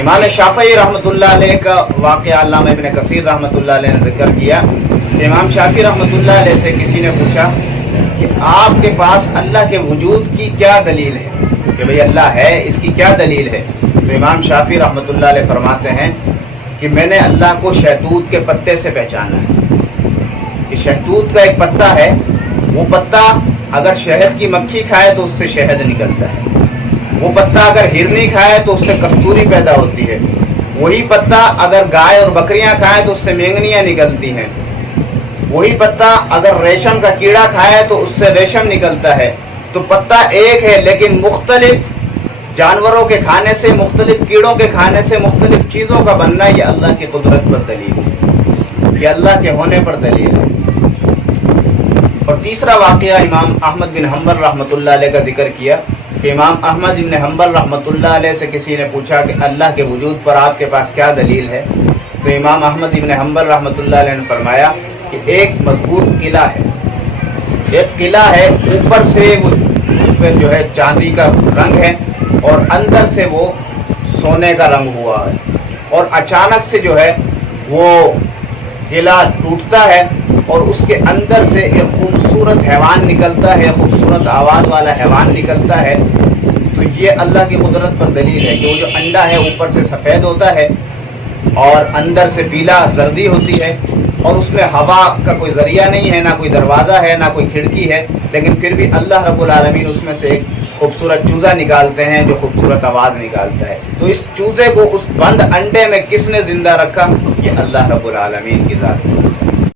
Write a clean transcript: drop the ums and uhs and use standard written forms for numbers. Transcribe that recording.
امام شافعی رحمۃ اللہ علیہ کا واقعہ علامہ ابن کثیر رحمۃ اللہ علیہ نے ذکر کیا کہ امام شافعی رحمۃ اللہ علیہ سے کسی نے پوچھا کہ آپ کے پاس اللہ کے وجود کی کیا دلیل ہے، کہ بھئی اللہ ہے، اس کی کیا دلیل ہے؟ تو امام شافعی رحمۃ اللہ علیہ فرماتے ہیں کہ میں نے اللہ کو شہتوت کے پتے سے پہچانا ہے کہ شہتوت کا ایک پتا ہے، وہ پتا اگر شہد کی مکھی کھائے تو اس سے شہد نکلتا ہے، وہ پتا اگر ہرنی کھائے تو اس سے کستوری پیدا ہوتی ہے، وہی پتا اگر گائے اور بکریاں کھائیں تو اس سے مینگنیاں نکلتی ہیں، وہی پتا اگر ریشم کا کیڑا کھائے تو اس سے ریشم نکلتا ہے۔ تو پتا ایک ہے لیکن مختلف جانوروں کے کھانے سے، مختلف کیڑوں کے کھانے سے مختلف چیزوں کا بننا، یہ اللہ کی قدرت پر دلیل ہے، یہ اللہ کے ہونے پر دلیل ہے۔ اور تیسرا واقعہ امام احمد بن حنبل رحمۃ اللہ علیہ کا ذکر کیا کہ امام احمد بن حنبل رحمۃ اللہ علیہ سے کسی نے پوچھا کہ اللہ کے وجود پر آپ کے پاس کیا دلیل ہے؟ تو امام احمد بن حنبل رحمۃ اللہ علیہ نے فرمایا کہ ایک مضبوط قلعہ ہے، ایک قلعہ ہے، اوپر سے وہ جو ہے چاندی کا رنگ ہے اور اندر سے وہ سونے کا رنگ ہوا ہے، اور اچانک سے جو ہے وہ قلعہ ٹوٹتا ہے اور اس کے اندر سے ایک خوبصورت حیوان نکلتا ہے، خوبصورت آواز والا حیوان نکلتا ہے۔ تو یہ اللہ کی قدرت پر دلیل ہے کہ وہ جو انڈا ہے اوپر سے سفید ہوتا ہے اور اندر سے پیلا زردی ہوتی ہے، اور اس میں ہوا کا کوئی ذریعہ نہیں ہے، نہ کوئی دروازہ ہے، نہ کوئی کھڑکی ہے، لیکن پھر بھی اللہ رب العالمین اس میں سے ایک خوبصورت چوزا نکالتے ہیں جو خوبصورت آواز نکالتا ہے۔ تو اس چوزے کو اس بند انڈے میں کس نے زندہ رکھا؟ یہ اللہ رب العالمین کی ذات ہے۔